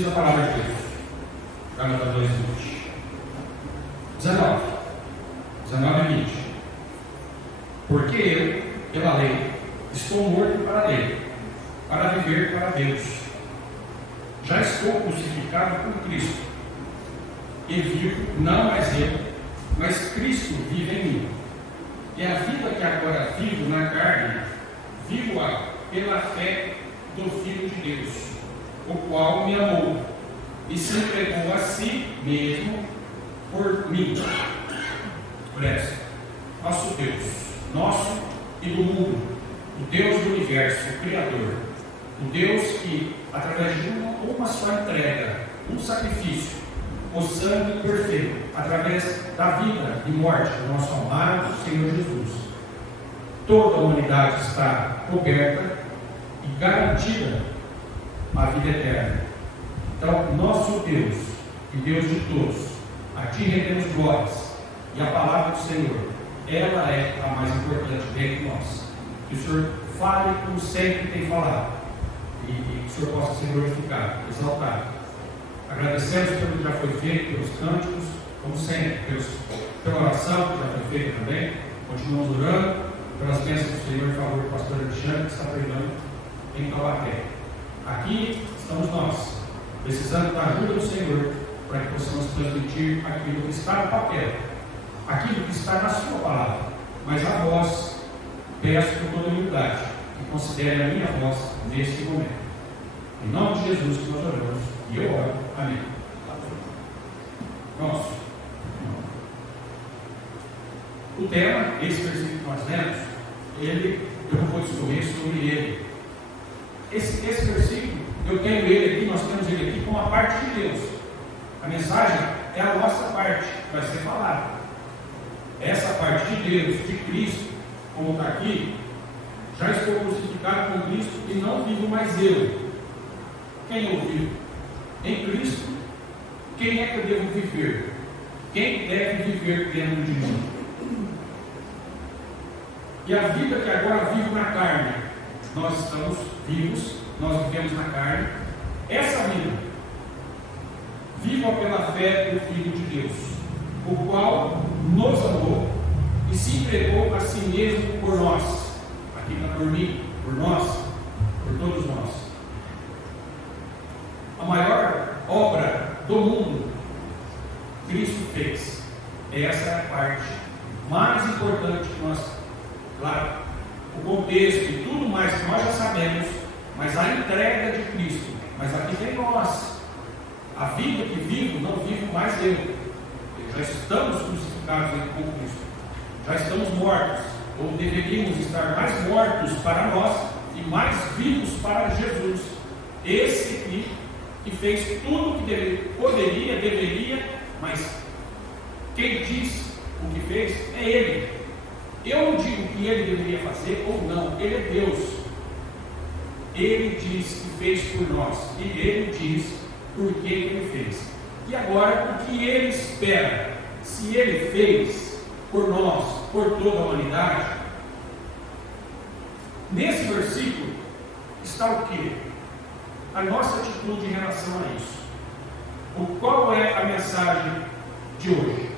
Diz a palavra de Deus. Gálatas 2:20. 19 e 20. Porque eu, pela lei, estou morto para a lei, para viver para Deus. Já estou crucificado com Cristo. E vivo, não mais eu, mas Cristo vive em mim. E a vida que agora vivo na carne, vivo-a pela fé do Filho de Deus, o qual me amou e se entregou a si mesmo por mim. Presta, nosso Deus, nosso e do mundo, o Deus do universo, o Criador, o Deus que, através de uma só entrega, um sacrifício, o sangue perfeito, através da vida e morte do nosso amado Senhor Jesus, toda a humanidade está coberta e garantida a vida eterna. Então, nosso Deus e Deus de todos, a Ti rendemos glórias, e a palavra do Senhor, ela é a mais importante dentro de nós. Que o Senhor fale como sempre tem falado, e que o Senhor possa ser glorificado, exaltado. Agradecemos pelo que já foi feito, pelos cânticos, como sempre, pela oração que já foi feita também. Continuamos orando pelas bênçãos do Senhor em favor do pastor Alexandre, que está pregando em Taubaté. Aqui estamos nós, precisando da ajuda do Senhor, para que possamos transmitir aquilo que está no papel, aquilo que está na sua palavra. Mas a voz, peço com toda humildade, que considere a minha voz neste momento. Em nome de Jesus que nós oramos, e eu oro. Amém. Nosso. O tema, esse versículo que nós lemos, eu não vou discorrer sobre ele. Esse versículo, eu tenho ele aqui, nós temos ele aqui como a parte de Deus. A mensagem é a nossa parte, que vai ser falada. Essa parte de Deus, de Cristo, como está aqui, já estou crucificado com Cristo e não vivo mais eu. Quem eu vivo? Em Cristo, quem é que eu devo viver? Quem deve viver dentro de mim? E a vida que agora vivo na carne, nós estamos vivos, nós vivemos na carne. Essa vida, viva pela fé do Filho de Deus, o qual nos amou e se entregou a si mesmo por nós. Aqui está por mim, por nós, por todos nós. A maior obra do mundo, Cristo fez. Essa é a parte mais importante que nós, claro, o contexto e tudo mais que nós já sabemos, mas a entrega de Cristo. Mas aqui tem nós. A vida que vivo, não vivo mais eu. Já estamos crucificados com Cristo. Já estamos mortos, ou deveríamos estar mais mortos para nós e mais vivos para Jesus. Esse aqui que fez tudo o que poderia, deveria, mas quem diz o que fez é Ele. Eu não digo que Ele deveria fazer ou não, Ele é Deus. Ele diz que fez por nós, e Ele diz por que Ele fez. E agora, o que Ele espera? Se Ele fez por nós, por toda a humanidade, nesse versículo está o quê? A nossa atitude em relação a isso. Qual é a mensagem de hoje?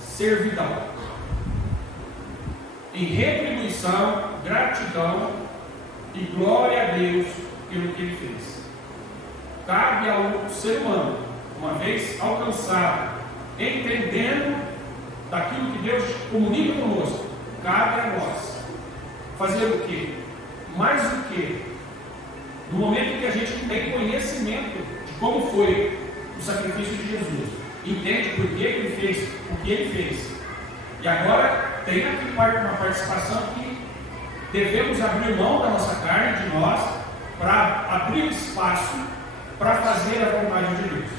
Servidão. Em retribuição, gratidão e glória a Deus pelo que Ele fez. Cabe ao ser humano, uma vez alcançado, entendendo daquilo que Deus comunica conosco, cabe a nós fazer o quê? Mais do que no momento em que a gente tem conhecimento de como foi o sacrifício de Jesus, entende por que Ele fez o que Ele fez, e agora tem aqui uma participação que devemos abrir mão da nossa carne, de nós, para abrir espaço para fazer a vontade de Deus.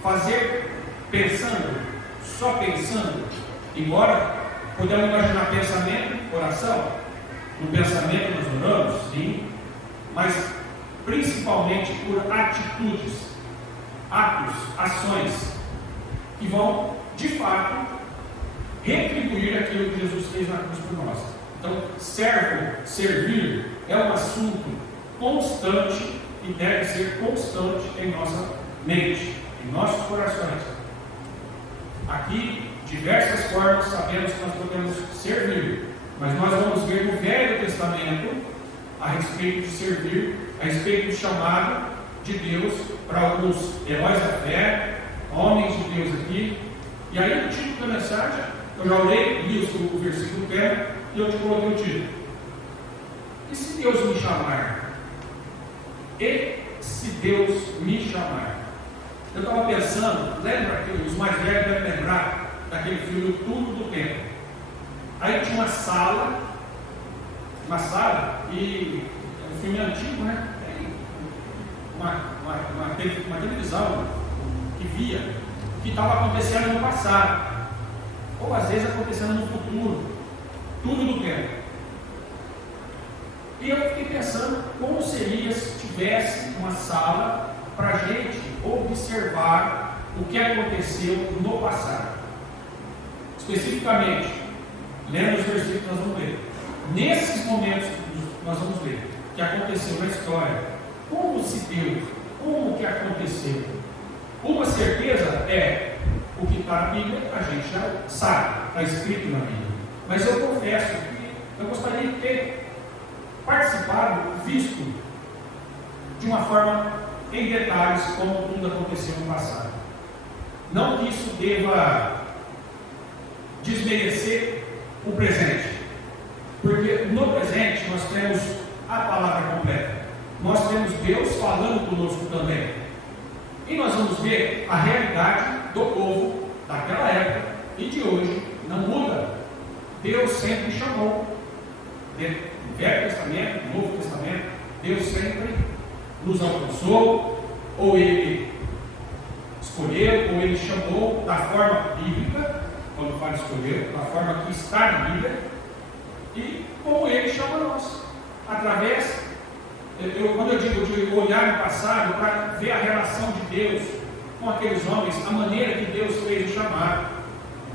Fazer pensando, só pensando, embora podemos imaginar pensamento, oração. No pensamento nós oramos, sim, mas principalmente por atitudes, atos, ações que vão, de fato, retribuir aquilo que Jesus fez na cruz por nós. Então, servir é um assunto constante e deve ser constante em nossa mente, em nossos corações. Aqui, diversas formas sabemos que nós podemos servir, mas nós vamos ver no Velho Testamento a respeito de servir, a respeito do chamado de Deus para alguns heróis da fé, homens de Deus aqui. E aí o título da mensagem, eu já olhei, li o versículo inteiro e eu te coloquei o título. E se Deus me chamar? E se Deus me chamar? Eu estava pensando, lembra que os mais velhos devem lembrar daquele filme O Túmulo do Tempo. Aí tinha uma sala e é um filme antigo, né? Uma televisão que via o que estava acontecendo no passado, ou às vezes acontecendo no futuro, tudo do tempo. E eu fiquei pensando como seria se tivesse uma sala para a gente observar o que aconteceu no passado. Especificamente, lendo os versículos que nós vamos ler. Nesses momentos nós vamos ver o que aconteceu na história, como se deu, como que aconteceu. Uma certeza é o que está na Bíblia, a gente já sabe, está escrito na Bíblia. Mas eu confesso que eu gostaria de ter participado, visto de uma forma em detalhes como tudo aconteceu no passado. Não que isso deva desmerecer o presente, porque no presente nós temos a palavra completa, nós temos Deus falando conosco também, e nós vamos ver a realidade do povo daquela época e de hoje não muda. Deus sempre chamou, no Velho Testamento, no Novo Testamento, Deus sempre nos alcançou, ou Ele escolheu, ou Ele chamou da forma bíblica, quando fala escolheu, da forma que está na Bíblia, e como Ele chama nós, através, quando eu digo de olhar no passado, para ver a relação de Deus com aqueles homens, a maneira que Deus fez o chamar.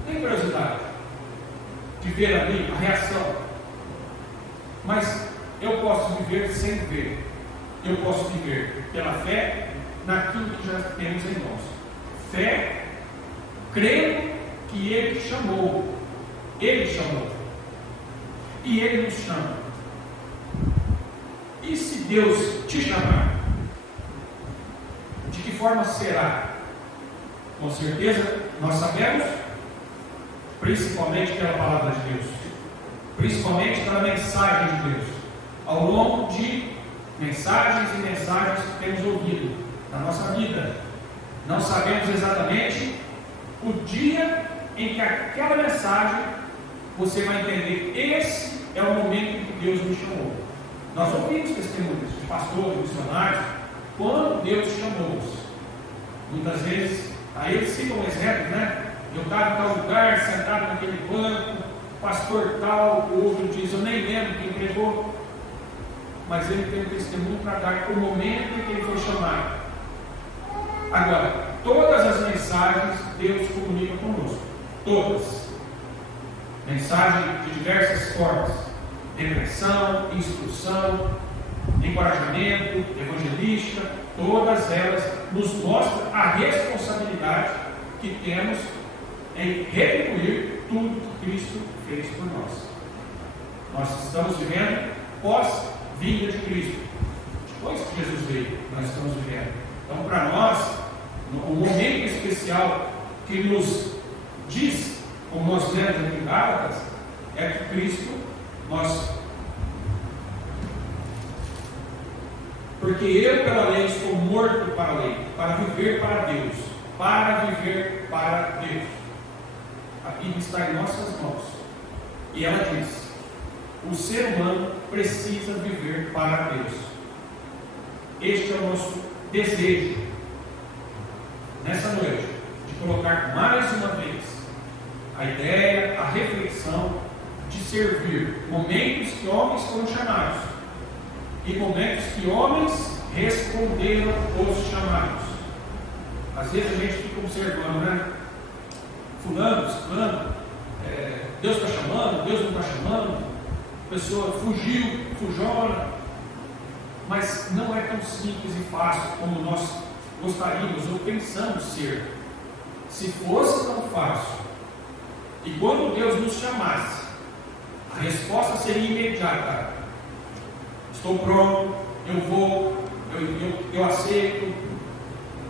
Tem curiosidade de ver ali a reação, mas eu posso viver sem ver. Eu posso viver pela fé naquilo que já temos em nós. Fé, crendo que Ele chamou. Ele chamou. E Ele nos chama. E se Deus te chamar? De que forma será? Com certeza, nós sabemos, principalmente pela palavra de Deus, principalmente pela mensagem de Deus, ao longo de mensagens e mensagens que temos ouvido na nossa vida. Não sabemos exatamente o dia em que aquela mensagem você vai entender, esse é o momento em que Deus me chamou. Nós ouvimos testemunhos de pastores, missionários, quando Deus chamou-os. Muitas vezes, aí eles citam um exemplo, né? Eu estava em tal lugar, sentado naquele banco, pastor tal, o outro diz, eu nem lembro quem pregou, mas ele tem um testemunho para dar o momento em que ele foi chamado. Agora, todas as mensagens Deus comunica conosco, todas. Mensagem de diversas formas: repreensão, instrução, encorajamento, evangelística, todas elas nos mostram a responsabilidade que temos em retribuir tudo que Cristo fez por nós. Nós estamos vivendo pós-vinda de Cristo. Depois que Jesus veio, nós estamos vivendo. Então, para nós, um momento especial que nos diz, como nós lemos aqui em Gálatas, é que Cristo, porque eu pela lei estou morto para a lei, para viver para Deus, para viver para Deus. A Bíblia está em nossas mãos, e ela diz: o ser humano precisa viver para Deus. Este é o nosso desejo, nessa noite, de colocar mais uma vez a ideia, a reflexão de servir momentos que homens foram chamados e momentos que homens responderam os chamados. Às vezes a gente fica observando, né? Fulano, ciclano, Deus está chamando, Deus não está chamando, a pessoa fugiu, fujona. mas não é tão simples e fácil como nós gostaríamos ou pensamos ser. Se fosse tão fácil, e quando Deus nos chamasse, a resposta seria imediata: estou pronto, eu vou, eu aceito,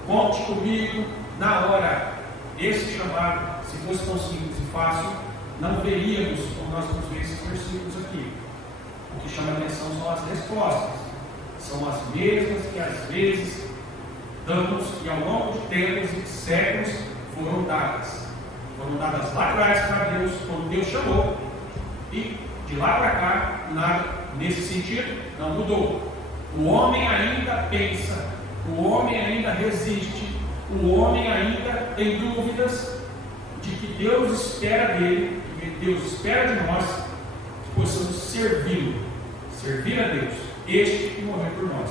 conte comigo, na hora. Esse chamado, se fosse tão simples e fácil, não veríamos como nós vamos ver esses versículos aqui. O que chama a atenção são as respostas. São as mesmas que às vezes damos e ao longo de tempos e de séculos foram dadas. Foram dadas lá atrás para Deus, quando Deus chamou, e de lá para cá, nada nesse sentido não mudou. O homem ainda pensa, o homem ainda resiste, o homem ainda tem dúvidas de que Deus espera dele, que Deus espera de nós, que possamos servi-lo, servir a Deus, este que morreu por nós,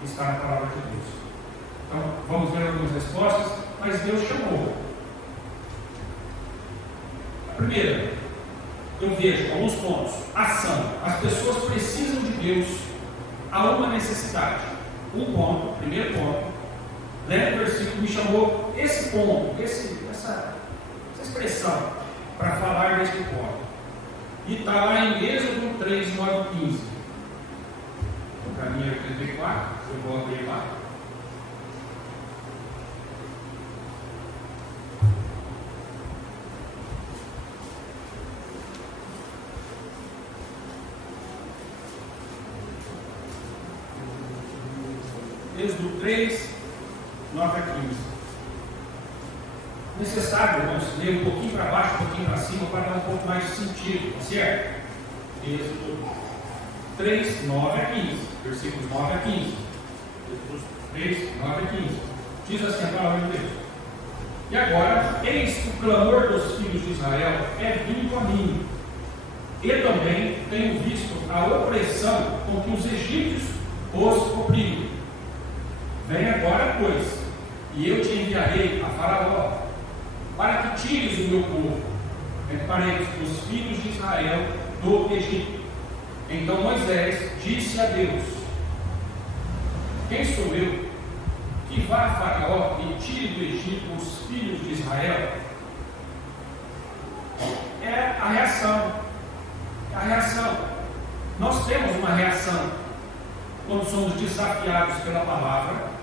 que está na palavra de Deus. Então, vamos ver algumas respostas, mas Deus chamou. A primeira, eu vejo alguns pontos. Ação. As pessoas precisam de Deus. Há uma necessidade. Um ponto, primeiro ponto. Lembra o versículo que me chamou esse ponto, essa expressão, para falar deste ponto. E está lá em Êxodo 3, 9 e 15. O caminho é 34, eu vou abrir lá. Êxodo 3, 9 a 15. Necessário, irmãos, ler um pouquinho para baixo, um pouquinho para cima, para dar um pouco mais de sentido, certo? Êxodo 3, 9 a 15. Versículos 9 a 15. Êxodo 3, 9 a 15. Diz assim a palavra de Deus: e agora, eis que o clamor dos filhos de Israel é vindo a mim. E também tenho visto a opressão com que os egípcios os oprimem. Vem agora, pois, e eu te enviarei a Faraó, para que tires o meu povo, entre parênteses, os filhos de Israel, do Egito. Então Moisés disse a Deus: quem sou eu que vá a Faraó e tire do Egito os filhos de Israel? É a reação. É a reação. Nós temos uma reação quando somos desafiados pela palavra.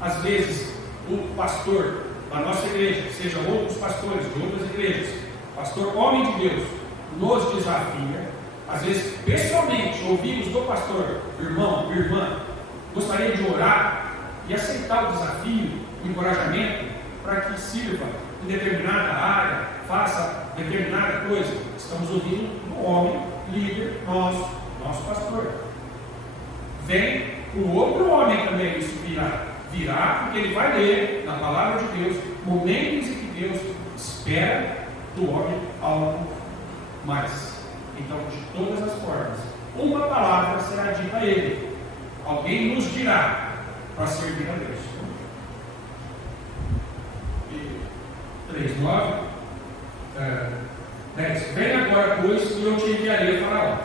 Às vezes, o pastor da nossa igreja, seja outros pastores de outras igrejas, pastor homem de Deus, nos desafia. Às vezes, pessoalmente, ouvimos do pastor: irmão, irmã, gostaria de orar e aceitar o desafio, o encorajamento, para que sirva em determinada área, faça determinada coisa. Estamos ouvindo um homem, líder, nosso pastor. Vem o outro homem também, isso virá, porque ele vai ler na palavra de Deus momentos em que Deus espera do homem algo mais. Então, de todas as formas, uma palavra será dita a ele. Alguém nos dirá para servir a Deus. 3, 9, 10. Vem agora, pois, e eu te enviarei a Faraó.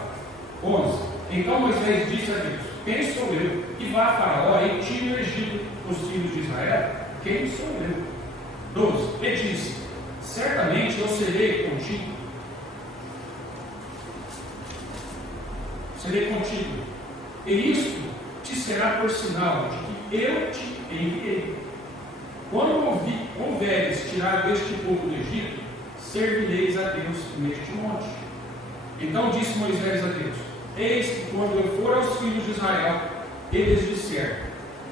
11. Então Moisés disse a Deus: quem sou eu que vá a Faraó e tire o Egito os filhos de Israel? Quem sou eu? 12. E disse: certamente eu serei contigo. Serei contigo. E isto te será por sinal de que eu te enviei. Quando houveres tirado este povo do Egito, servireis a Deus neste monte. Então disse Moisés a Deus: eis que quando eu for aos filhos de Israel, eles disseram: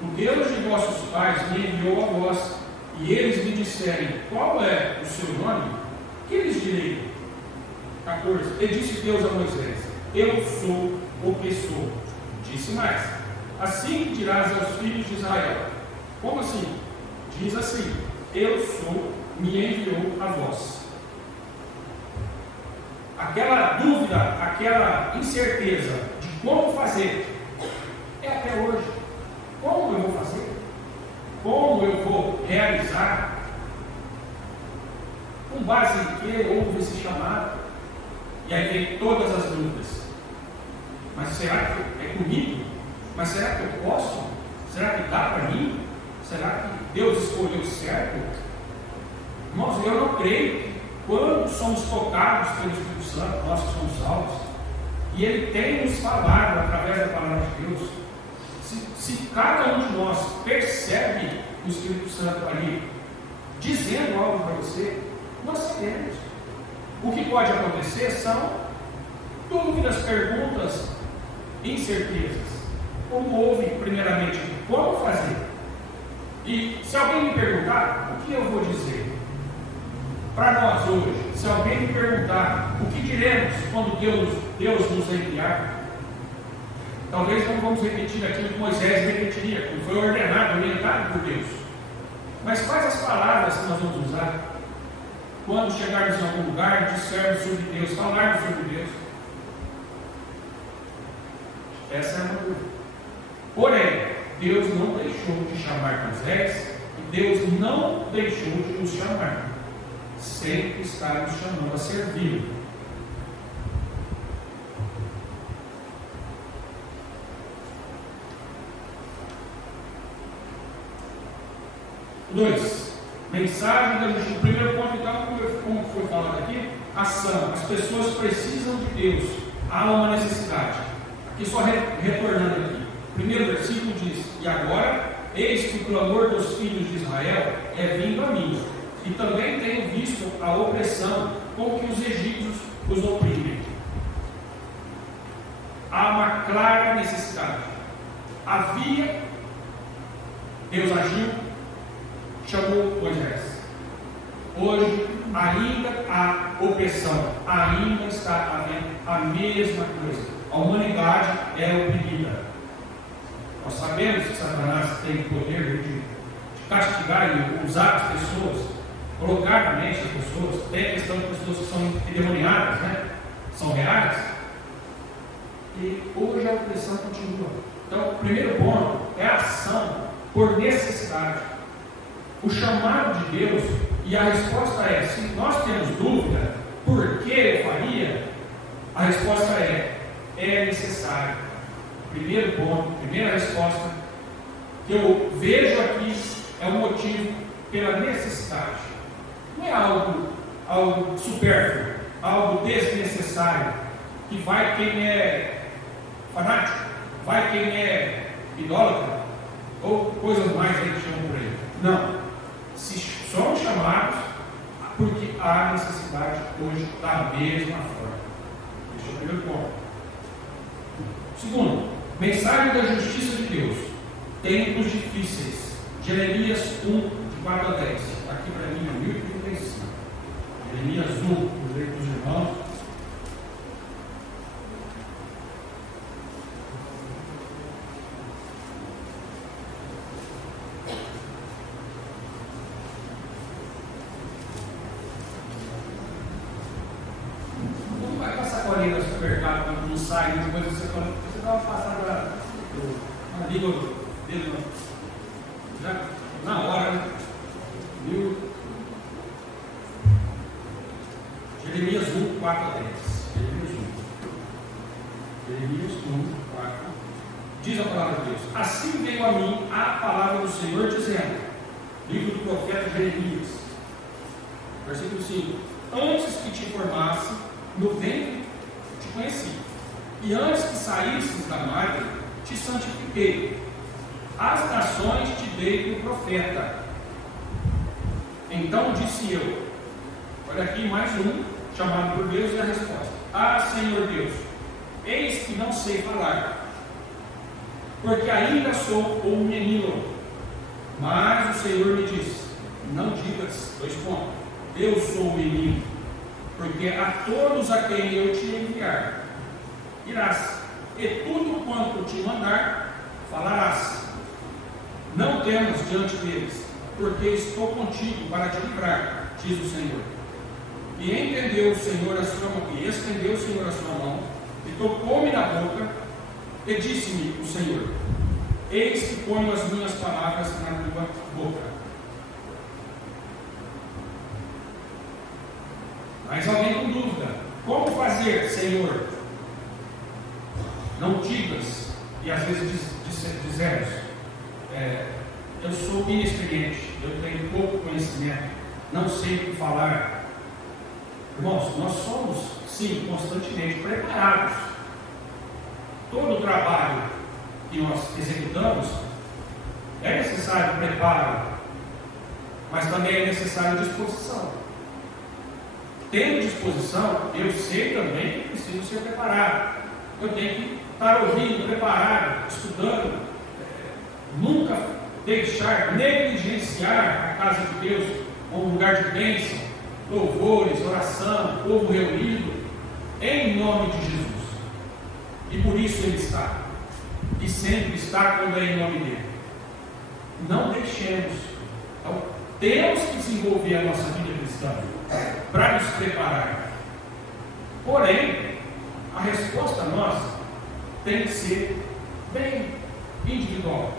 o Deus de vossos pais me enviou a vós, e eles me disserem: qual é o seu nome? Que lhes direi? 14. E disse Deus a Moisés: eu sou o que sou. Disse mais: assim dirás aos filhos de Israel. Como assim? Diz assim: eu sou, me enviou a vós. Aquela dúvida, aquela incerteza de como fazer, é até hoje. Como eu vou fazer? Como eu vou realizar? Com base em que houve esse chamado? E aí vem todas as dúvidas. Mas será que é comigo? Mas será que eu posso? Será que dá para mim? Será que Deus escolheu certo? Irmãos, eu não creio que quando somos tocados pelo Espírito Santo, nós que somos salvos, e Ele tem nos falado através da palavra de Deus, se cada um de nós percebe o Espírito Santo ali, dizendo algo para você, nós sabemos. O que pode acontecer são dúvidas, perguntas, incertezas. Como houve, primeiramente, como fazer? E se alguém me perguntar, o que eu vou dizer? Para nós hoje, se alguém me perguntar, o que diremos quando Deus nos enviar? Talvez não vamos repetir aquilo que Moisés repetiria, que foi ordenado, orientado por Deus. Mas quais as palavras que nós vamos usar quando chegarmos em algum lugar e dissermos sobre Deus, falarmos sobre Deus? Essa é uma dúvida. Porém, Deus não deixou de chamar Moisés e Deus não deixou de nos chamar. Sempre está nos chamando a servir. Dois, mensagem da justiça. O primeiro ponto, então, como foi falado aqui, ação. As pessoas precisam de Deus. Há uma necessidade. Aqui só retornando aqui. O primeiro versículo diz: e agora, eis que o clamor dos filhos de Israel é vindo a mim, e também tenho visto a opressão com que os egípcios os oprimem. Há uma clara necessidade. Havia, Deus agiu, chamou Moisés. Hoje ainda há opressão, ainda está havendo a mesma coisa. A humanidade é oprimida. Nós sabemos que Satanás tem o poder de castigar e usar as pessoas, colocar na mente as pessoas. Tem a questão de pessoas que são endemoniadas, né? São reais. E hoje a opressão continua. Então, o primeiro ponto é a ação por necessidade. O chamado de Deus, e a resposta é: se nós temos dúvida, por que eu faria? A resposta é necessário. Primeiro ponto, primeira resposta que eu vejo aqui é o motivo pela necessidade. Não é algo supérfluo, algo desnecessário, que vai quem é fanático, vai quem é idólatra, ou coisas mais aí que chamam por aí. Não. Se somos chamados, porque há necessidade hoje da mesma forma. Esse é o primeiro ponto. Segundo, mensagem da justiça de Deus. Tempos difíceis. Jeremias 1, de 4 a 10. Aqui para mim é 1035. Jeremias 1, vou ler para os irmãos. Não vai passar correndo no supermercado quando não sai, depois você dá uma passada na língua dele, já na hora, né? Viu? Jeremias 1, 4 a 10. Jeremias 1, 4. Diz a palavra de Deus: assim veio a mim a palavra do Senhor, dizendo, livro do profeta Jeremias, versículo 5: antes que te formasse no ventre te conheci, e antes que saísses da madre te santifiquei, as nações te dei por profeta. Então disse eu, olha aqui mais um, chamado por Deus, e a resposta: ah, Senhor Deus, eis que não sei falar, porque ainda sou um menino. Mas o Senhor me disse: não digas, eu sou o menino, porque a todos a quem eu te enviar, irás, e tudo quanto te mandar, falarás. Não temas diante deles, porque estou contigo para te livrar, diz o Senhor. E estendeu o Senhor a sua mão, e tocou-me na boca, e disse-me o Senhor: eis que ponho as minhas palavras na tua boca. Mas alguém com dúvida: como fazer, Senhor? Não digas, e às vezes dizemos, eu sou inexperiente, eu tenho pouco conhecimento, não sei o que falar. Irmãos, nós somos, sim, constantemente preparados. Todo o trabalho que nós executamos é necessário preparo, mas também é necessário disposição. Tendo disposição, eu sei também que preciso ser preparado. Eu tenho que estar ouvindo, preparado, estudando. Nunca deixar, negligenciar a casa de Deus como um lugar de bênção, louvores, oração, povo reunido, em nome de Jesus. E por isso Ele está. E sempre está quando é em nome dEle. Não deixemos. Então, temos que desenvolver a nossa vida cristã para nos preparar. Porém, a resposta nossa tem que ser bem individual.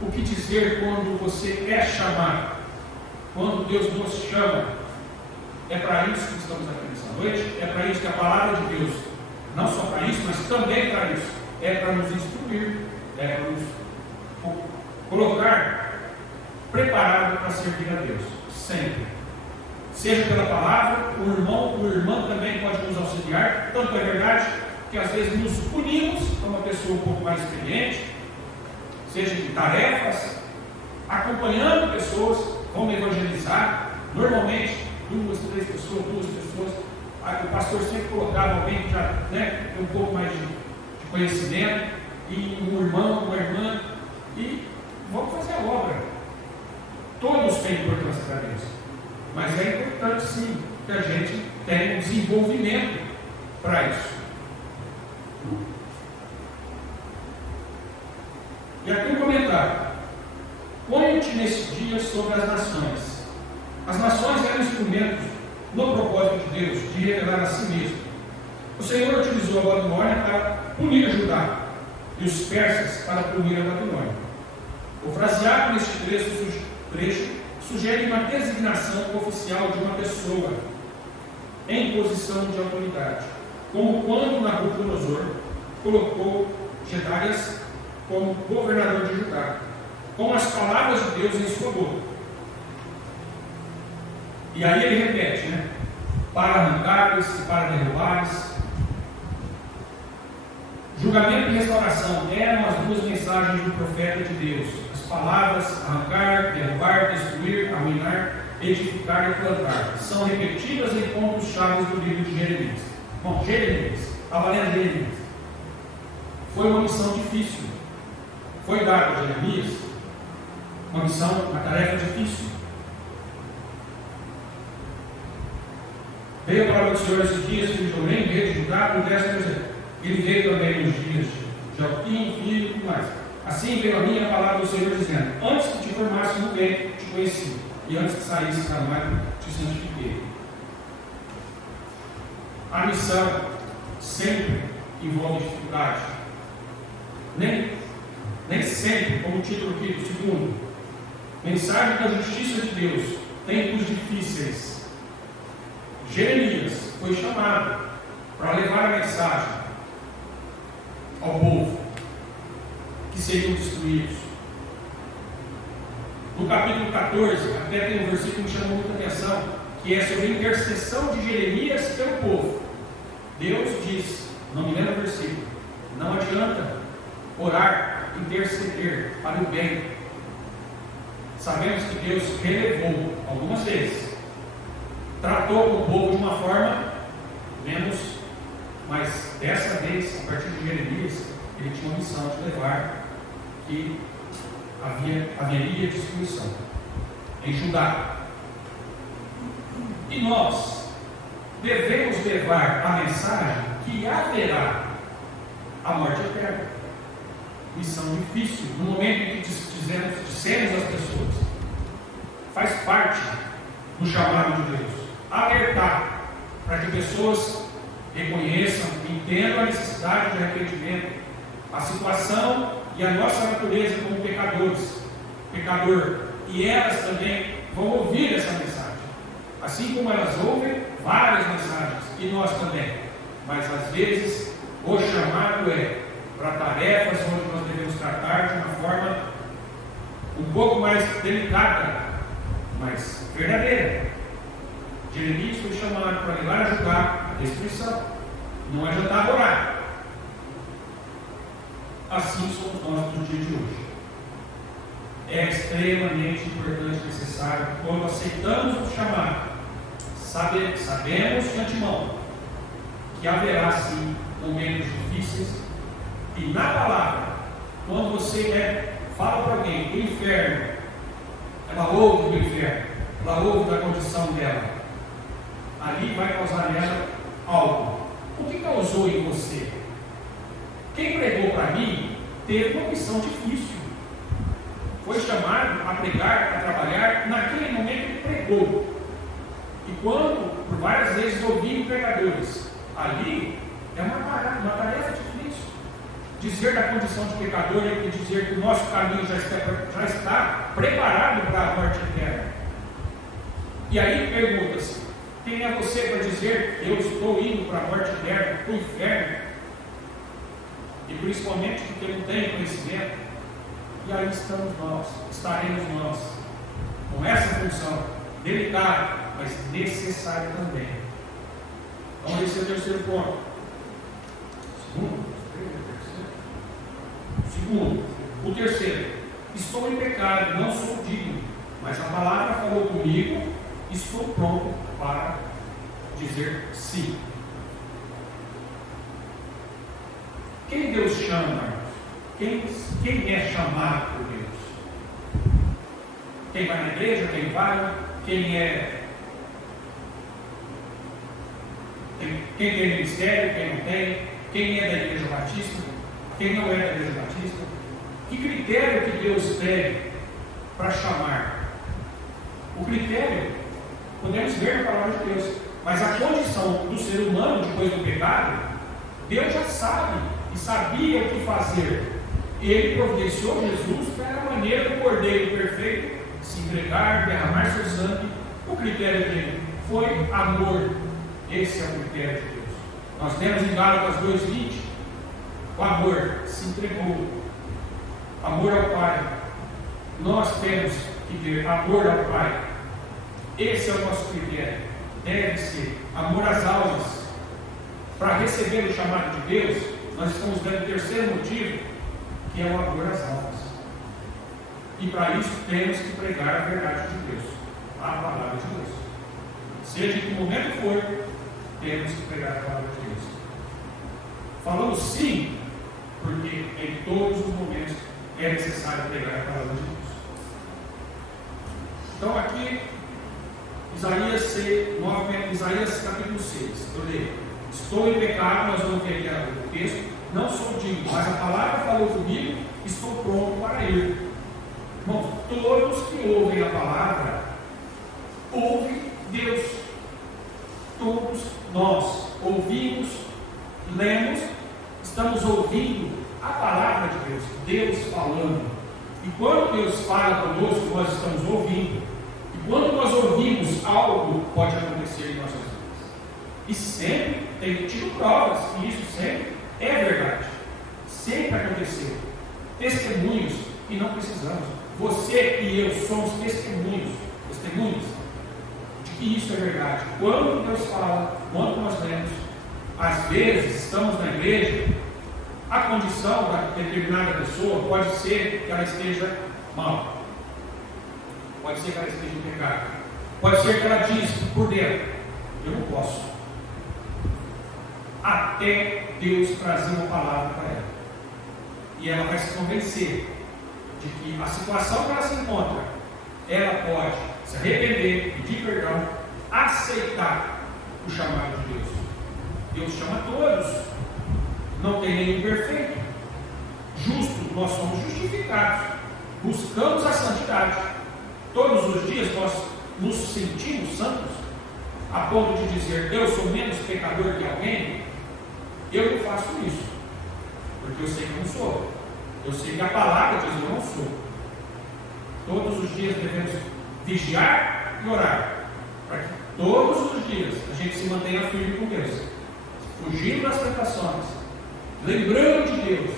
O que dizer quando você é chamado? Quando Deus nos chama? É para isso que estamos aqui nessa noite. É para isso que a palavra de Deus, não só para isso, mas também para isso, é para nos instruir, é para nos colocar preparado para servir a Deus, sempre. Seja pela palavra, o irmão ou irmã também pode nos auxiliar. Tanto é verdade que às vezes nos unimos a uma pessoa um pouco mais experiente, seja de tarefas, acompanhando pessoas, vamos evangelizar. Normalmente, 2, 3 pessoas, o pastor sempre colocava alguém que já tem um pouco mais de conhecimento, e um irmão, uma irmã, e vamos fazer a obra. Todos têm importância para Deus, mas é importante sim que a gente tenha um desenvolvimento para isso. E aqui um comentário. Ponte nesse dia sobre as nações. As nações eram instrumentos no propósito de Deus de revelar a si mesmo. O Senhor utilizou a Babilônia para punir Judá e os persas para punir a Babilônia. O fraseado neste trecho sugere uma designação oficial de uma pessoa em posição de autoridade, como quando Nabucodonosor colocou Gedalias como governador de Judá, com as palavras de Deus em sua boca. E aí ele repete, para arrancar-lhes e para derrubar-lhes. Julgamento e restauração eram as duas mensagens do profeta de Deus. As palavras arrancar, derrubar, destruir, arruinar, edificar e plantar são repetidas em pontos-chave do livro de Jeremias. Bom, Jeremias, estava lendo Jeremias. Foi uma missão difícil. Foi dada a Jeremias uma missão, uma tarefa difícil. Veio a palavra do Senhor esses dias, filho de Jorém, rei de Judá, com 10%. Ele veio também nos dias de Joaquim, filho e tudo mais. Assim veio a minha palavra do Senhor, dizendo: antes que te formasse no ventre, te conheci, e antes que saísse da mãe, te santifiquei. A missão sempre envolve dificuldade. Nem sempre, como o título aqui do segundo, mensagem da justiça de Deus, tempos difíceis. Jeremias foi chamado para levar a mensagem ao povo que seriam destruídos. No capítulo 14, até tem um versículo que me chamou muita atenção, que é sobre a intercessão de Jeremias pelo povo. Deus diz, não me lembro o versículo, não adianta orar, interceder para o bem. Sabemos que Deus relevou algumas vezes, tratou o povo de uma forma menos, mas dessa vez, a partir de Jeremias, ele tinha uma missão de levar que haveria destruição em Judá. E nós devemos levar a mensagem que haverá a morte eterna. Missão difícil, no momento em que dissemos às pessoas, faz parte do chamado de Deus, alertar para que pessoas reconheçam, entendam a necessidade de arrependimento, a situação e a nossa natureza como pecador, e elas também vão ouvir essa mensagem, assim como elas ouvem várias mensagens, e nós também, mas às vezes o chamado é para tarefas onde nós devemos um pouco mais delicada, mas verdadeira. Jeremias foi chamado para levar a Judá a destruição. Não adiantava orar. Assim somos nós no dia de hoje. É extremamente importante e necessário que, quando aceitamos o chamado, sabemos de antemão que haverá sim momentos difíceis, e na palavra, quando você fala para alguém do inferno, ela ouve do inferno, ela ouve da condição dela, ali vai causar nela algo. O que causou em você? Quem pregou para mim teve uma missão difícil. Foi chamado a pregar, a trabalhar, naquele momento ele pregou. E quando, por várias vezes, ouvi pregadores, ali é uma tarefa difícil. Dizer da condição de pecador e dizer que o nosso caminho já está preparado para a morte eterna. E aí pergunta-se: quem é você para dizer que eu estou indo para a morte eterna, para o inferno? E principalmente porque não tem conhecimento. E aí estaremos nós, com essa função delicada, mas necessária também. Então esse é o terceiro ponto. Segundo, o terceiro: estou em pecado, não sou digno, mas a palavra falou comigo, estou pronto para dizer sim. Quem Deus chama? Quem é chamado por Deus? Quem vai na igreja, quem vai, quem tem ministério, quem não tem, quem é da igreja batista, quem não é da igreja batista. Que critério que Deus tem para chamar? O critério podemos ver na palavra de Deus, mas a condição do ser humano depois do pecado, Deus já sabe e sabia o que fazer. Ele providenciou Jesus para a maneira do Cordeiro perfeito se entregar, derramar seu sangue. O critério dele foi amor. Esse é o critério de Deus. Nós temos em Gálatas 2:20, o amor se entregou, amor ao Pai. Nós temos que ter amor ao Pai. Esse é o nosso critério. Deve ser amor às almas. Para receber o chamado de Deus, nós estamos dando o terceiro motivo, que é o amor às almas. E para isso temos que pregar a verdade de Deus, a palavra de Deus. Seja em que momento for, temos que pregar a palavra de Deus. Falamos sim, porque em todos os momentos é necessário pregar a palavra de Deus. Então aqui, Isaías capítulo 6, eu leio: estou em pecado, nós vamos ver aqui o texto, não sou digno, mas a palavra falou comigo, estou pronto para ir. Irmãos, todos que ouvem a palavra, ouvem Deus. Todos nós ouvimos, lemos, estamos ouvindo a palavra de Deus, Deus falando. E quando Deus fala conosco, nós estamos ouvindo. E quando nós ouvimos, algo pode acontecer em nossas vidas. E sempre tem tido provas que isso sempre é verdade. Sempre aconteceu. Testemunhos que não precisamos. Você e eu somos testemunhos de que isso é verdade. Quando Deus fala, quando nós lemos, às vezes estamos na igreja, a condição da determinada pessoa pode ser que ela esteja mal, pode ser que ela esteja em pecado, pode ser que ela diz por dentro: eu não posso, até Deus trazer uma palavra para ela, e ela vai se convencer de que a situação que ela se encontra, ela pode se arrepender, pedir perdão, aceitar o chamado de Deus. Deus chama todos, não tem nenhum perfeito. Justo, nós somos justificados, buscamos a santidade. Todos os dias nós nos sentimos santos, a ponto de dizer: eu sou menos pecador que alguém. Eu não faço isso, porque eu sei que não sou. Eu sei que a palavra diz: eu não sou. Todos os dias devemos vigiar e orar, para que todos os dias a gente se mantenha firme com Deus, fugindo das tentações, lembrando de Deus,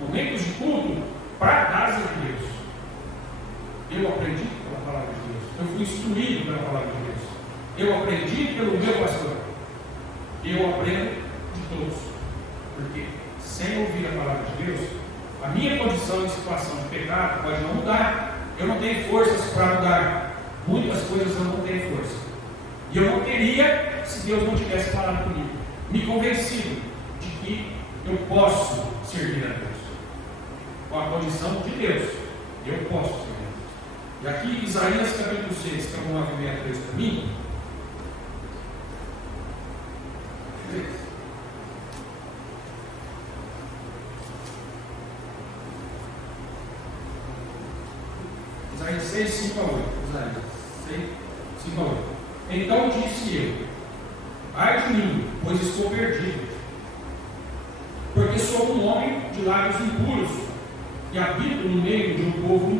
momentos de culto para a casa de Deus, Eu aprendi pelo meu pastor. Eu aprendo de todos. Porque sem ouvir a palavra de Deus, a minha condição em situação de pecado pode não mudar. Eu não tenho forças para mudar. Muitas coisas eu não tenho força. E eu não teria se Deus não tivesse falado comigo. Me convencido de que eu posso servir a Deus. Com a condição de Deus. Eu posso servir a Deus. E aqui, Isaías capítulo 6, que é um movimento desse para mim. Isaías 6, 5 a 8. Isaías 6, 5 a 8. Então disse eu: ai de mim, pois estou perdido, porque sou um homem de lábios impuros, e habito no meio de um povo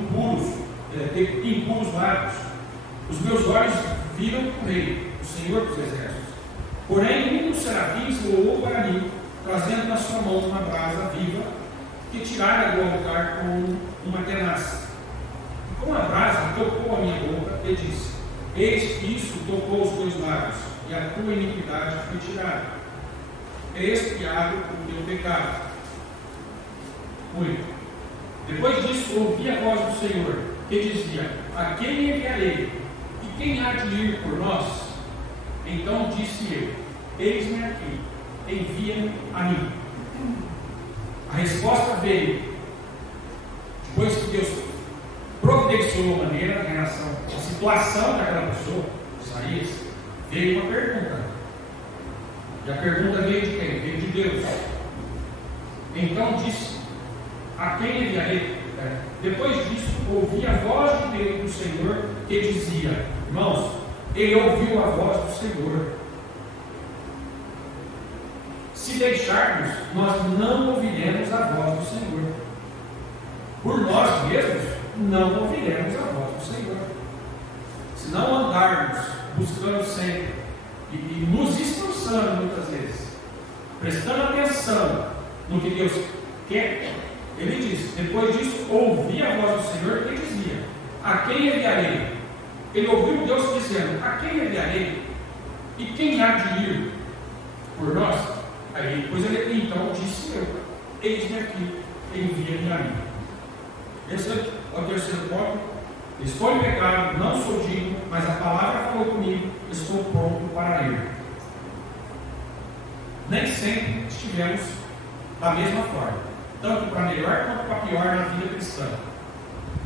impuros lábios. Os meus olhos viram o Rei, o Senhor dos Exércitos. Porém, um dos serafins voou para mim, trazendo na sua mão uma brasa viva, que tirara do altar com uma tenaz. E com a brasa tocou a minha boca e disse: eis que isso tocou os teus lábios, e a tua iniquidade foi tirada. É expiado o teu pecado. 8. Depois disso, ouvi a voz do Senhor, que dizia: a quem enviarei? E quem há de ir por nós? Então disse eu: eis-me aqui, envia-me a mim. A resposta veio depois que Deus providenciou a maneira, em relação à situação daquela pessoa, Isaías, veio uma pergunta. E a pergunta veio de quem? Veio de Deus. Então disse: a quem enviarei? Depois disso, ouvi a voz de Deus, do Senhor, que dizia: irmãos, ele ouviu a voz do Senhor. Se deixarmos, nós não ouviremos a voz do Senhor. Por nós mesmos, não ouviremos a voz do Senhor. Se não andarmos buscando sempre e nos esforçando muitas vezes, prestando atenção no que Deus quer, ele diz: depois disso, ouvi a voz do Senhor que dizia: a quem enviarei? Ele ouviu Deus dizendo: a quem enviarei? E quem há de ir por nós? Aí depois ele então disse eu: eis-me aqui, envia-me a mim. Esse é o terceiro ponto. Estou em pecado, não sou digno, mas a palavra falou comigo, estou pronto para ir. Nem sempre estivemos da mesma forma, tanto para melhor quanto para pior na vida cristã.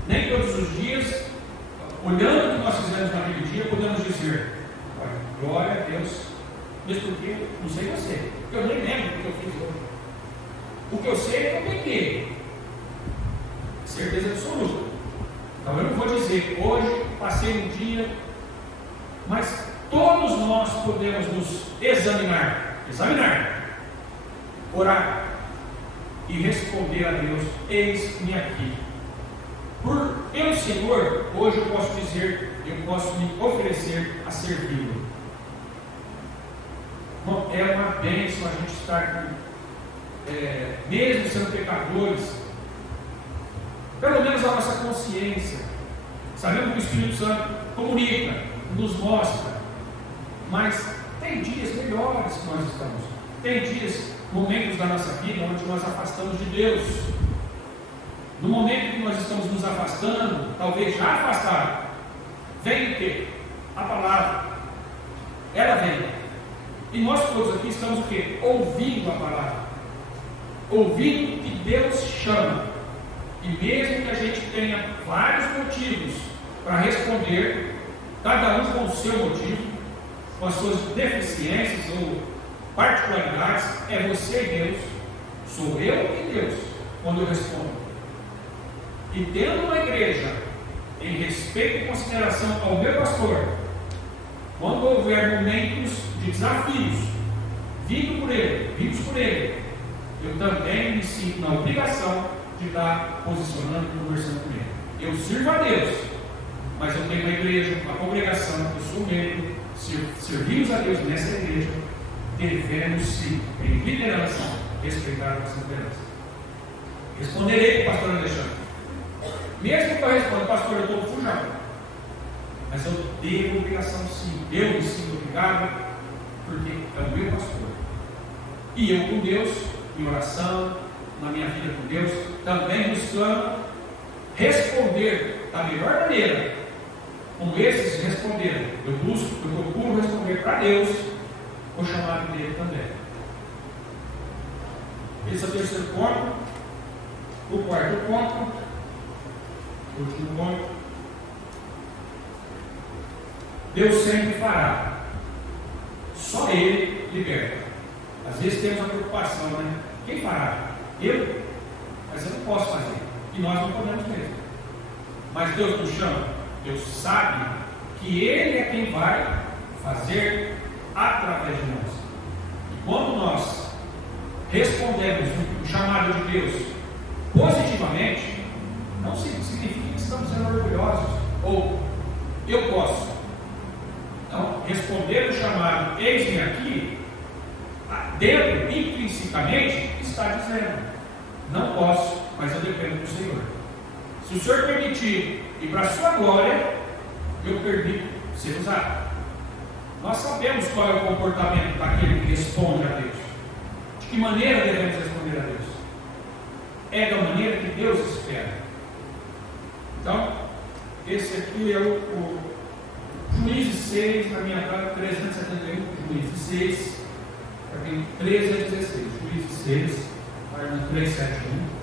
Nem todos os dias, olhando o que nós fizemos naquele dia, podemos dizer: glória a Deus. Mas porque, não sei você, eu nem lembro do que eu fiz hoje. O que eu sei é que eu pequei. Certeza absoluta. Então eu não vou dizer, hoje passei um dia, mas todos nós podemos nos examinar, orar e responder a Deus: eis-me aqui. Pelo Senhor, hoje eu posso dizer, eu posso me oferecer a servi-lo. É uma bênção a gente estar aqui, mesmo sendo pecadores, pelo menos a nossa consciência, sabendo que o Espírito Santo comunica, nos mostra, mas tem dias melhores que nós estamos, tem dias, momentos da nossa vida onde nós afastamos de Deus. No momento que nós estamos nos afastando, talvez já afastado, vem o quê? A palavra, ela vem. E nós todos aqui estamos o quê? Ouvindo a palavra, ouvindo que Deus chama. E mesmo que a gente tenha vários motivos para responder, cada um com o seu motivo, com as suas deficiências ou particularidades, é você e Deus, sou eu e Deus, quando eu respondo. E tendo uma igreja em respeito e consideração ao meu pastor, quando houver momentos de desafios, vindos por ele, eu também me sinto na obrigação de estar posicionando e conversando com ele. Eu sirvo a Deus, mas eu tenho uma igreja, uma congregação, eu sou membro, servimos a Deus nessa igreja, devemos sim, em liderança, respeitar a nossa liderança. Responderei para o pastor Alexandre. Mesmo que eu responda: pastor, eu estou no fujão. Mas eu tenho obrigação sim. Eu me sinto obrigado, porque é o meu pastor. E eu com Deus, em oração, na minha vida com Deus, também buscando responder da melhor maneira, como esses responderam. Eu procuro responder para Deus o chamado dele também. Esse é o terceiro ponto. O quarto ponto, o último ponto. Deus sempre fará. Só Ele liberta. Às vezes temos a preocupação, né? Quem fará? Eu? Mas eu não posso fazer. E nós não podemos mesmo. Mas Deus nos chama. Deus sabe que Ele é quem vai fazer através de nós. E quando nós respondemos o chamado de Deus positivamente, não significa que estamos sendo orgulhosos ou eu posso. Então, responder o chamado, eis-me aqui, dentro, intrinsecamente, está dizendo: não posso, mas eu dependo do Senhor. Se o Senhor permitir e para a sua glória, eu permito ser usado. Nós sabemos qual é o comportamento daquele que responde a Deus. De que maneira devemos responder a Deus? É da maneira que Deus espera. Então, esse aqui é o Juízes 6, na minha página 371, Juízes 6, para 13 a 16. Juízes 6, página 371.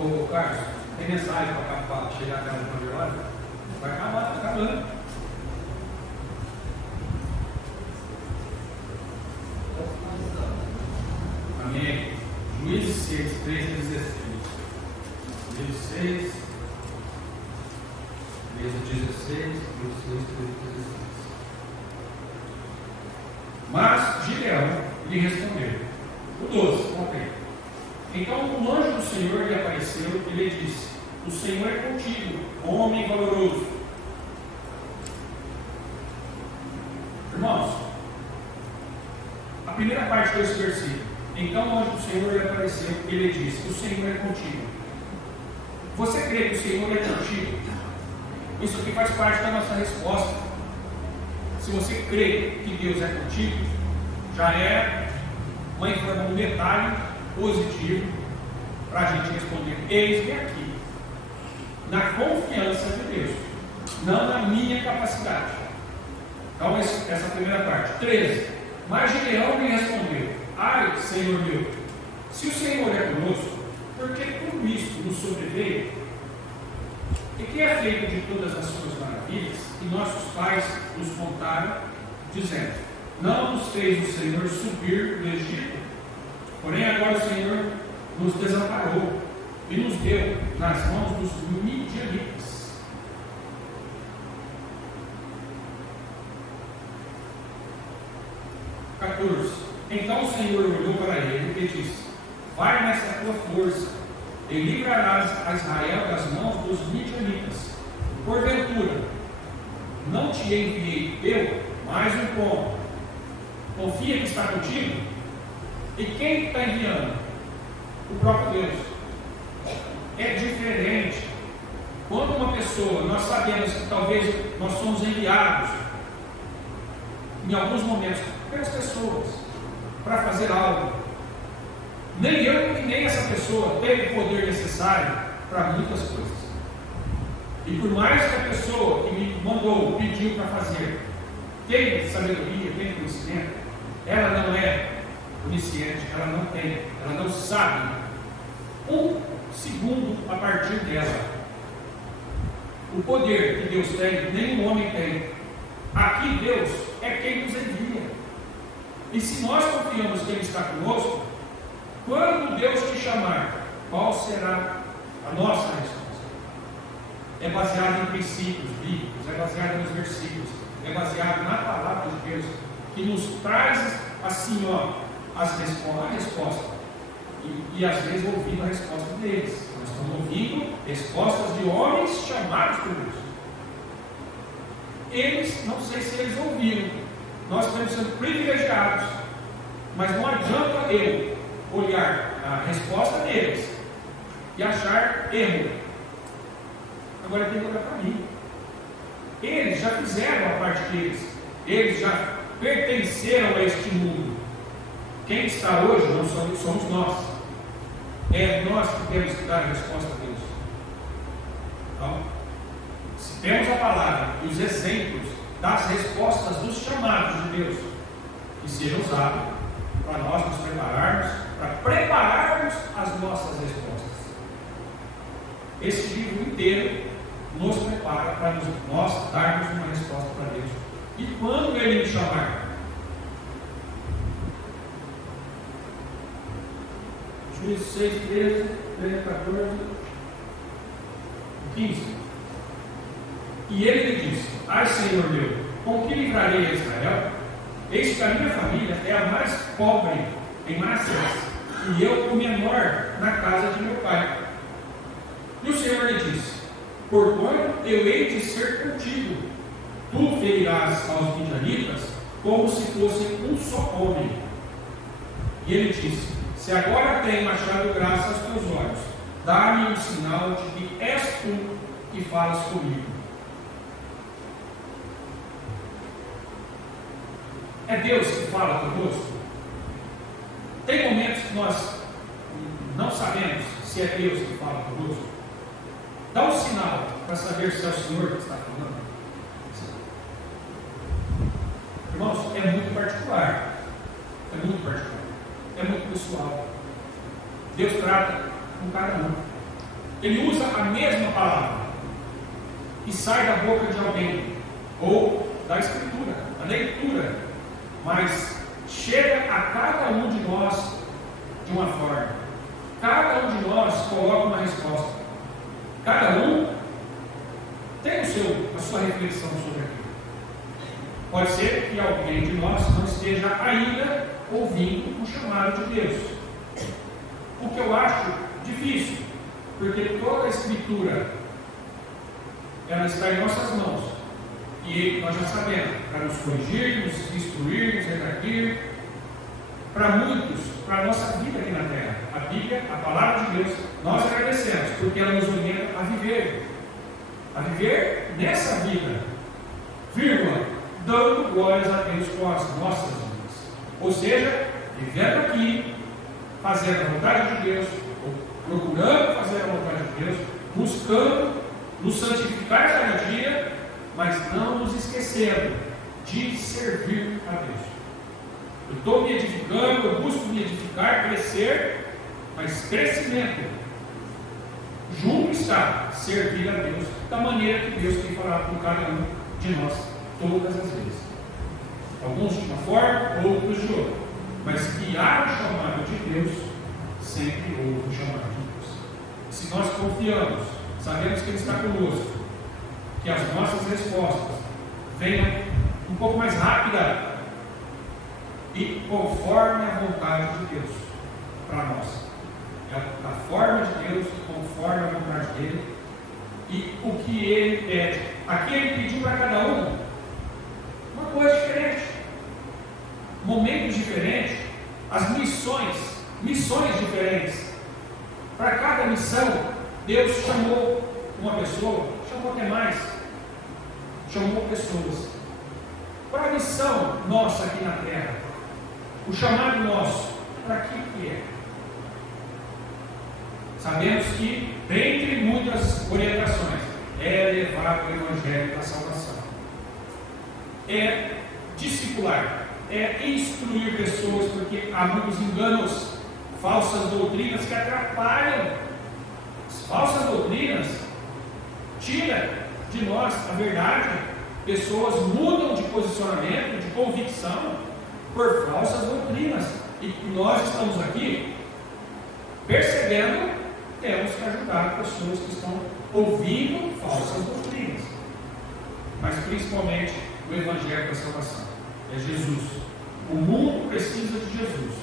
Ô Carlos, tem mensagem para chegar a casa de 9 horas? Vai acabar, está acabando. Amém. Juízes 6, 13 a 16. Juízes 6, 13 a 16, Juízes 6, 13 a 16. Mas Gideão lhe respondeu. O 12, ok. Então o anjo do Senhor lhe apareceu e lhe disse: o Senhor é contigo, homem valoroso. Irmãos, a primeira parte desse versículo: então o anjo do Senhor lhe apareceu e lhe disse: o Senhor é contigo. Você crê que o Senhor é contigo? Isso aqui faz parte da nossa resposta. Se você crê que Deus é contigo, já é um detalhe positivo para a gente responder: eis-me aqui, na confiança de Deus, não na minha capacidade. Então, essa primeira parte. 13. Mas Gideão lhe respondeu: ai, Senhor meu, se o Senhor é conosco, por que tudo isso nos sobreveio? E que é feito de todas as suas maravilhas que nossos pais nos contaram, dizendo: não nos fez o Senhor subir do Egito? Porém agora o Senhor nos desamparou e nos deu nas mãos dos midianitas. Então o Senhor olhou para ele e disse: vai nessa tua força e livrarás a Israel das mãos dos midianitas. Porventura não te enviei eu? Mais um ponto. Confia que está contigo? E quem está enviando? O próprio Deus. É diferente. Quando uma pessoa, nós sabemos que talvez nós somos enviados em alguns momentos pelas pessoas para fazer algo. Nem eu e nem essa pessoa teve o poder necessário para muitas coisas. E por mais que a pessoa que me mandou, pediu para fazer, tem sabedoria, tem conhecimento, ela não é onisciente, ela não tem, ela não sabe um segundo a partir dela. O poder que Deus tem, nenhum homem tem. Aqui Deus é quem nos envia. E se nós confiamos que Ele está conosco, quando Deus te chamar, qual será a nossa resposta? É baseado em princípios bíblicos, é baseado nos versículos, é baseado na palavra de Deus, que nos traz assim, a resposta. E às vezes ouvindo a resposta deles. Nós estamos ouvindo respostas de homens chamados por Deus. eles, não sei se eles ouviram, nós estamos sendo privilegiados, mas não adianta eu olhar a resposta deles e achar erro. Agora tem que olhar para mim. Eles já fizeram a parte deles, eles já pertenceram a este mundo. Quem está hoje não somos nós. É nós que temos que dar a resposta a Deus. Então, se temos a palavra e os exemplos das respostas dos chamados de Deus, que sejam usados para nós nos prepararmos, para prepararmos as nossas respostas. Esse livro inteiro nos prepara para nós darmos uma resposta para Deus. E quando Ele nos chamar? Juízes 6, 13, 13, 14, 15. E ele lhe disse: ai, Senhor meu, com que livrarei a Israel? Eis que a minha família é a mais pobre em Manassés, e eu o menor na casa de meu pai. E o Senhor lhe disse: porquanto eu hei de ser contigo, tu ferirás aos midianitas como se fossem um só homem. E ele disse: se agora tenho achado graça aos teus olhos, dá-me um sinal de que és tu que falas comigo. É Deus que fala conosco? Tem momentos que nós não sabemos se é Deus que fala conosco. Dá um sinal para saber se é o Senhor que está falando. Irmãos, é muito particular. É muito particular. É muito pessoal. Deus trata com cada um. Ele usa a mesma palavra e sai da boca de alguém, ou da Escritura, a leitura, mas chega a cada um de nós de uma forma. Cada um de nós coloca uma resposta. Cada um tem a sua reflexão sobre aquilo. Pode ser que alguém de nós não esteja ainda ouvindo o chamado de Deus. O que eu acho difícil, porque toda a Escritura ela está em nossas mãos. E nós já sabemos, para nos corrigir, nos instruir, nos redarguir, para muitos, para a nossa vida aqui na terra. A Bíblia, a palavra de Deus, nós agradecemos, porque ela nos orienta a viver nessa vida, vírgula, dando glórias a Deus com as nossas vidas. Ou seja, vivendo aqui, fazendo a vontade de Deus, ou procurando fazer a vontade de Deus, buscando nos santificar cada dia, mas não nos esquecendo de servir a Deus. Eu estou me edificando, eu busco me edificar, crescer, mas crescimento junto está servir a Deus da maneira que Deus tem falado com cada um de nós todas as vezes. Alguns de uma forma, outros de outra, mas que há o chamado de Deus, sempre houve o chamado de Deus. Se nós confiamos, sabemos que Ele está conosco, que as nossas respostas venham um pouco mais rápida e conforme a vontade de Deus para nós. É da forma de Deus, conforme a vontade dele e o que Ele pede. Aqui Ele pediu para cada um uma coisa diferente, momentos diferentes, as missões diferentes. Para cada missão, Deus chamou uma pessoa, chamou até mais, chamou pessoas. Para a missão nossa aqui na terra, o chamado nosso, para que é? Sabemos que, dentre muitas orientações, é levar o Evangelho da salvação, é discipular, é instruir pessoas, porque há muitos enganos, falsas doutrinas que atrapalham. As falsas doutrinas tiram de nós a verdade. Pessoas mudam de posicionamento, de convicção, por falsas doutrinas. E nós estamos aqui percebendo, temos que ajudar pessoas que estão ouvindo falsas doutrinas, mas principalmente o Evangelho da salvação. É Jesus. O mundo precisa de Jesus.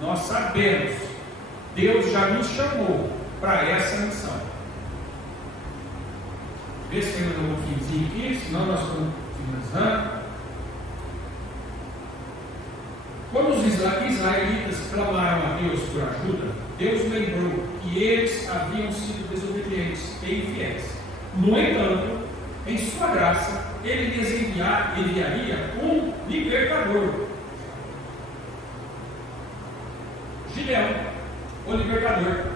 Nós sabemos, Deus já nos chamou para essa missão. Vê se ainda não finzinho aqui, senão nós vamos finalizando. Quando os israelitas clamaram a Deus por ajuda, Deus lembrou que eles haviam sido desobedientes e infiéis. No entanto, em sua graça, ele lhes enviaria um libertador. Gideão, o libertador.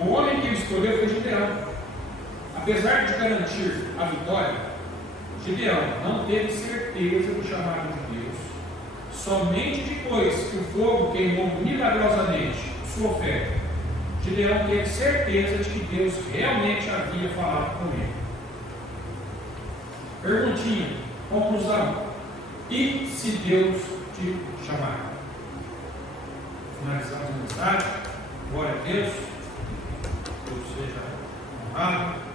O homem que ele escolheu foi Gideão. Apesar de garantir a vitória, Gideão não teve certeza do chamado de Deus. Somente depois que o fogo queimou milagrosamente sua oferta, Gideão teve certeza de que Deus realmente havia falado com ele. Perguntinha, conclusão: e se Deus te chamar? Finalizamos a mensagem. Glória a Deus. Deus seja honrado.